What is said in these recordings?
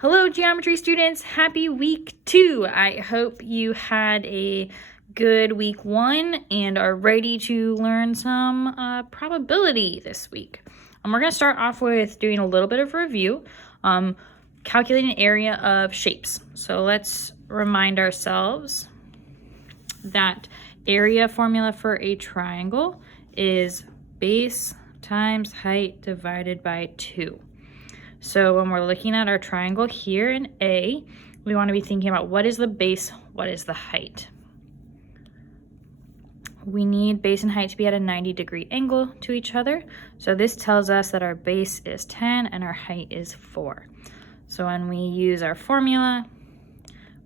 Hello, geometry students. Happy week 2. I hope you had a good week 1 and are ready to learn some probability this week. We're going to start off with doing a little bit of review, calculating area of shapes. So let's remind ourselves that area formula for a triangle is base times height divided by 2. So when we're looking at our triangle here in A, we want to be thinking about what is the base, what is the height. We need base and height to be at a 90-degree angle to each other. So this tells us that our base is 10 and our height is 4. So when we use our formula,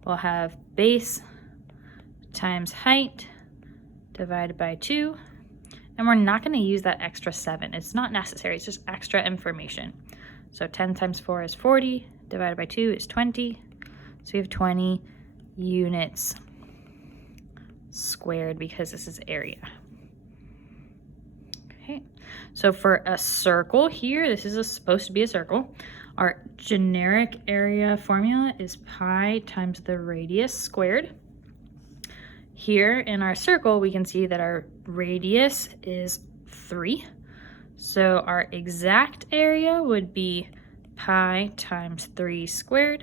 we'll have base times height divided by 2. And we're not going to use that extra 7. It's not necessary. It's just extra information. So 10 times 4 is 40, divided by 2 is 20. So we have 20 units squared because this is area. Okay, so for a circle here, this is supposed to be a circle. Our generic area formula is pi times the radius squared. Here in our circle, we can see that our radius is 3. So our exact area would be pi times 3 squared.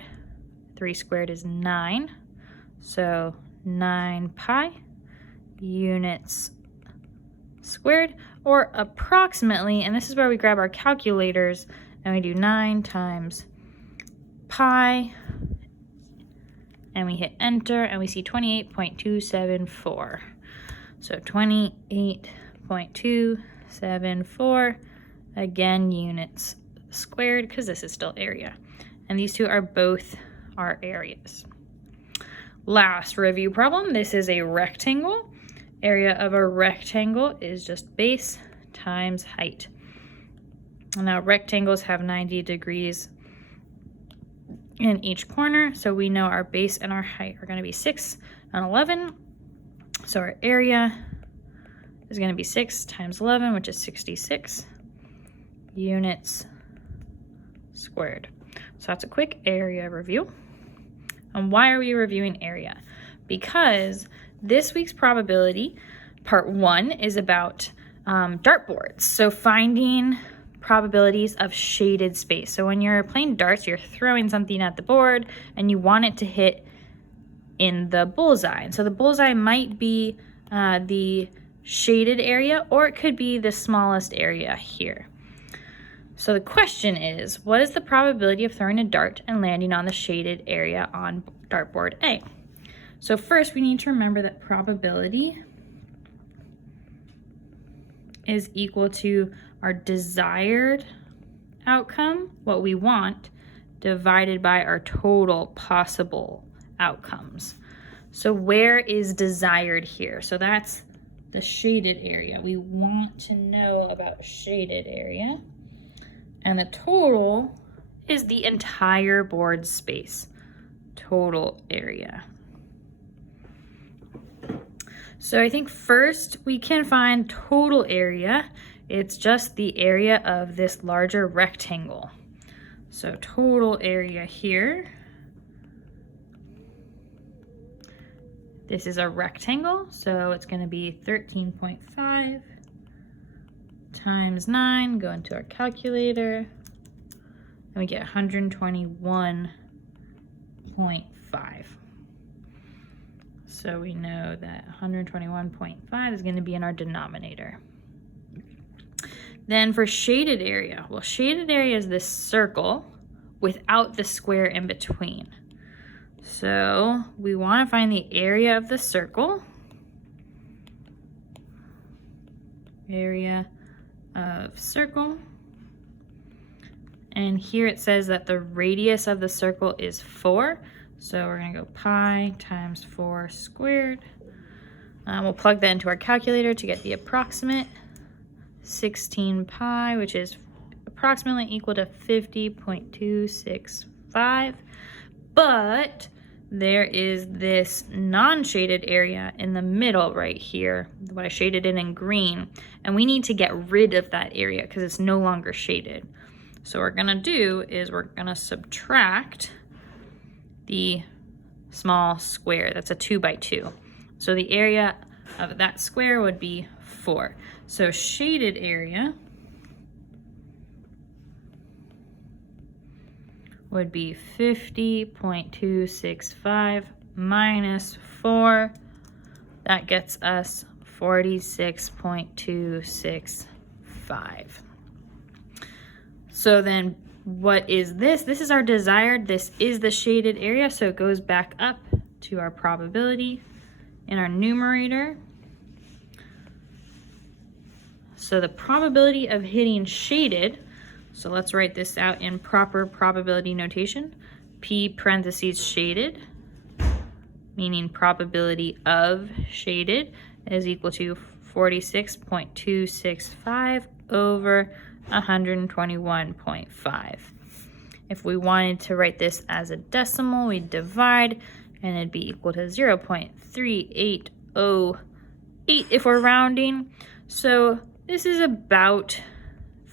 3 squared is 9. So 9 pi units squared, or approximately, and this is where we grab our calculators and we do 9 times pi, and we hit enter and we see 28.274. So 28.274, again, units squared, because this is still area. And these two are both our areas. Last review problem, this is a rectangle. Area of a rectangle is just base times height. Now rectangles have 90 degrees in each corner, so we know our base and our height are going to be 6 and 11. So our area is going to be 6 times 11, which is 66 units squared. So that's a quick area review. And why are we reviewing area? Because this week's probability, part 1, is about dartboards. So finding probabilities of shaded space. So when you're playing darts, you're throwing something at the board and you want it to hit in the bullseye. And so the bullseye might be the shaded area, or it could be the smallest area here. So the question is, what is the probability of throwing a dart and landing on the shaded area on dartboard A? So first we need to remember that probability is equal to our desired outcome, what we want, divided by our total possible outcomes. So where is desired here? So that's the shaded area. We want to know about shaded area. And the total is the entire board space, total area. So I think first we can find total area. It's just the area of this larger rectangle. So total area here. This is a rectangle, so it's going to be 13.5 times 9, go into our calculator, and we get 121.5. So we know that 121.5 is going to be in our denominator. Then for shaded area, well, shaded area is this circle without the square in between. So we want to find the area of the circle. Area of circle. And here it says that the radius of the circle is 4. So we're going to go pi times 4 squared. We'll plug that into our calculator to get the approximate. 16 pi, which is approximately equal to 50.265. But there is this non-shaded area in the middle right here, what I shaded in green, and we need to get rid of that area because it's no longer shaded. So what we're gonna do is we're gonna subtract the small square. That's a 2 by 2. So the area of that square would be 4. So shaded area would be 50.265 minus 4. That gets us 46.265. So then what is this? This is our desired. This is the shaded area, so it goes back up to our probability in our numerator. So the probability of hitting shaded, so let's write this out in proper probability notation. P parentheses shaded, meaning probability of shaded, is equal to 46.265 over 121.5. If we wanted to write this as a decimal, we'd divide, and it'd be equal to 0.3808 if we're rounding. So this is about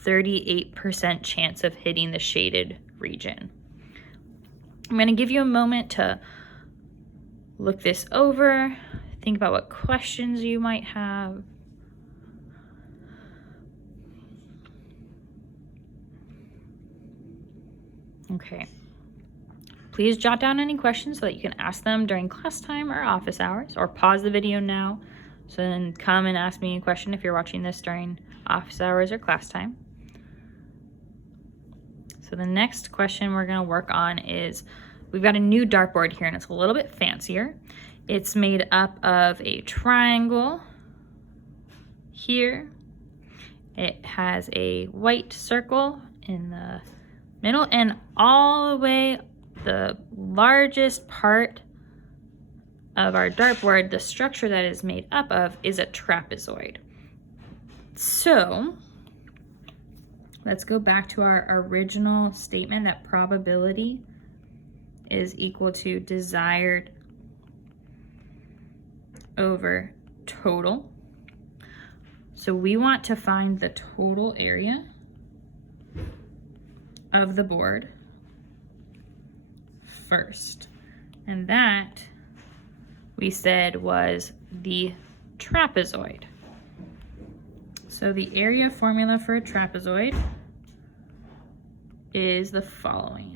38% chance of hitting the shaded region. I'm going to give you a moment to look this over, think about what questions you might have. Okay. Please jot down any questions so that you can ask them during class time or office hours, or pause the video now, so then come and ask me a question if you're watching this during office hours or class time. So the next question we're going to work on is, we've got a new dartboard here and it's a little bit fancier. It's made up of a triangle here. It has a white circle in the middle, and all the way the largest part of our dartboard, the structure that is made up of, is a trapezoid. So let's go back to our original statement that probability is equal to desired over total. So we want to find the total area of the board first, and that we said was the trapezoid. So the area formula for a trapezoid is the following: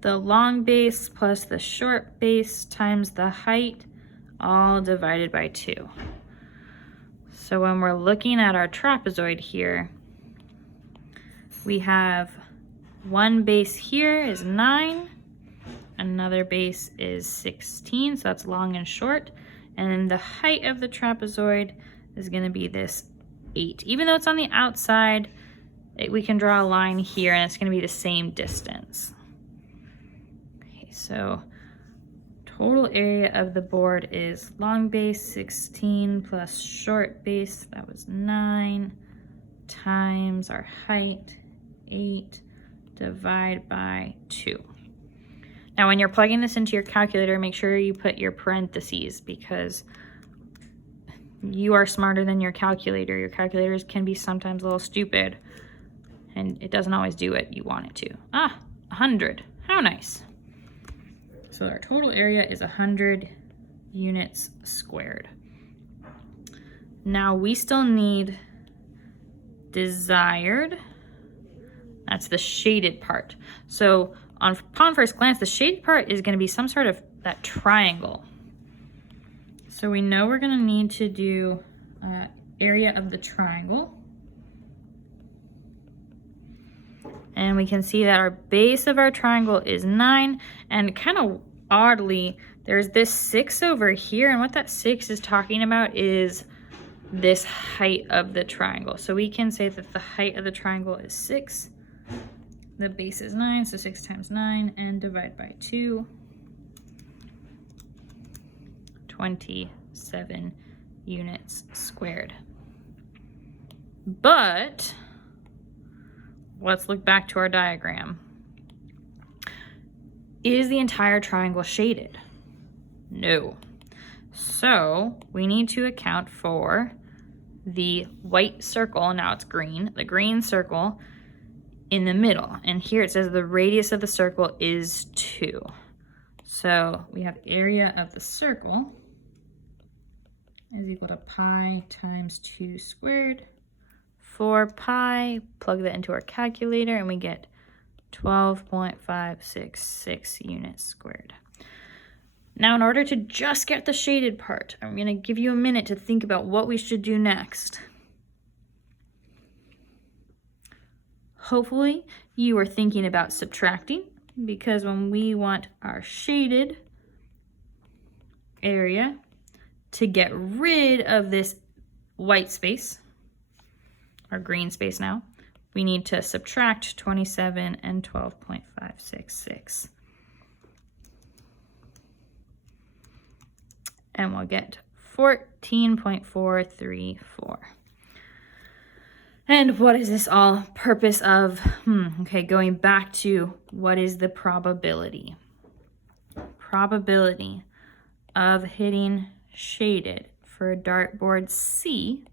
the long base plus the short base times the height, all divided by 2. So when we're looking at our trapezoid here, we have one base here is 9, another base is 16, so that's long and short, and then the height of the trapezoid is going to be this 8. Even though it's on the outside, we can draw a line here and it's going to be the same distance. Okay, so total area of the board is long base 16 plus short base, that was 9, times our height 8, divide by 2. Now when you're plugging this into your calculator, make sure you put your parentheses, because you are smarter than your calculator. Your calculators can be sometimes a little stupid, and it doesn't always do what you want it to. 100. How nice. So our total area is 100 units squared. Now we still need desired. That's the shaded part. So upon first glance, the shaded part is going to be some sort of that triangle. So we know we're going to need to do area of the triangle. And we can see that our base of our triangle is 9, and kind of oddly, there's this 6 over here, and what that 6 is talking about is this height of the triangle. So we can say that the height of the triangle is 6. The base is 9, so 6 times 9, and divide by 2. 27 units squared. But let's look back to our diagram. Is the entire triangle shaded? No. So we need to account for the white circle. Now it's green. The green circle in the middle. And here it says the radius of the circle is 2. So we have area of the circle is equal to pi times 2 squared. 4 pi, plug that into our calculator, and we get 12.566 units squared. Now, in order to just get the shaded part, I'm going to give you a minute to think about what we should do next. Hopefully, you are thinking about subtracting, because when we want our shaded area to get rid of this white space, or green space now, we need to subtract 27 and 12.566. And we'll get 14.434. And what is this all purpose of? Okay, going back to what is the probability? Probability of hitting shaded for dartboard C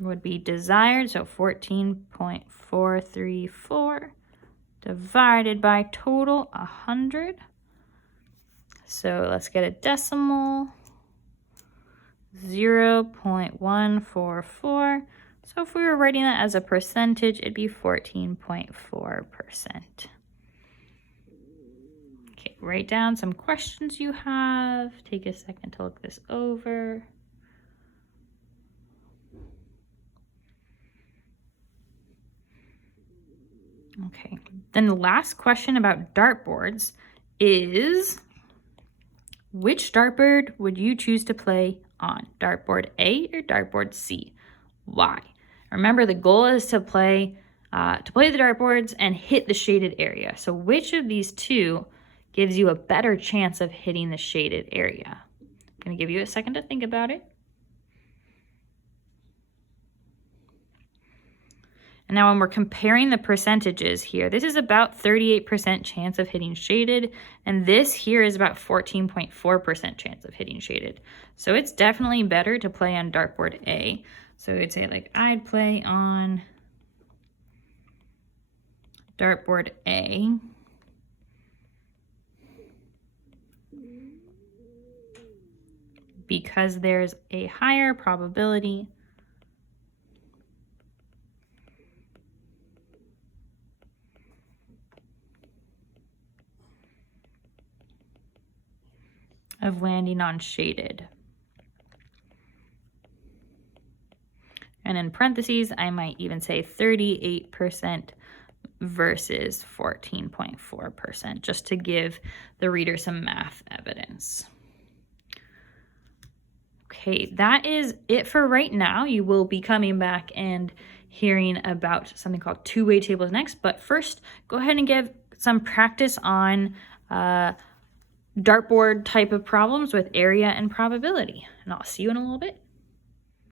would be desired, so 14.434 divided by total 100. So let's get a decimal, 0.144. So if we were writing that as a percentage, it'd be 14.4%. Okay, write down some questions you have. Take a second to look this over. Okay, then the last question about dartboards is, which dartboard would you choose to play on? Dartboard A or dartboard C? Why? Remember, the goal is to play the dartboards and hit the shaded area. So which of these two gives you a better chance of hitting the shaded area? I'm going to give you a second to think about it. And now when we're comparing the percentages here, this is about 38% chance of hitting shaded, and this here is about 14.4% chance of hitting shaded. So it's definitely better to play on dartboard A. So we'd say, like, I'd play on dartboard A. Because there's a higher probability of landing on shaded. And in parentheses, I might even say 38% versus 14.4%, just to give the reader some math evidence. Okay, that is it for right now. You will be coming back and hearing about something called two-way tables next, but first, go ahead and give some practice on dartboard type of problems with area and probability, and I'll see you in a little bit.